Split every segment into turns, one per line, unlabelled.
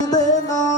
Lena.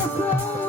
Nossa!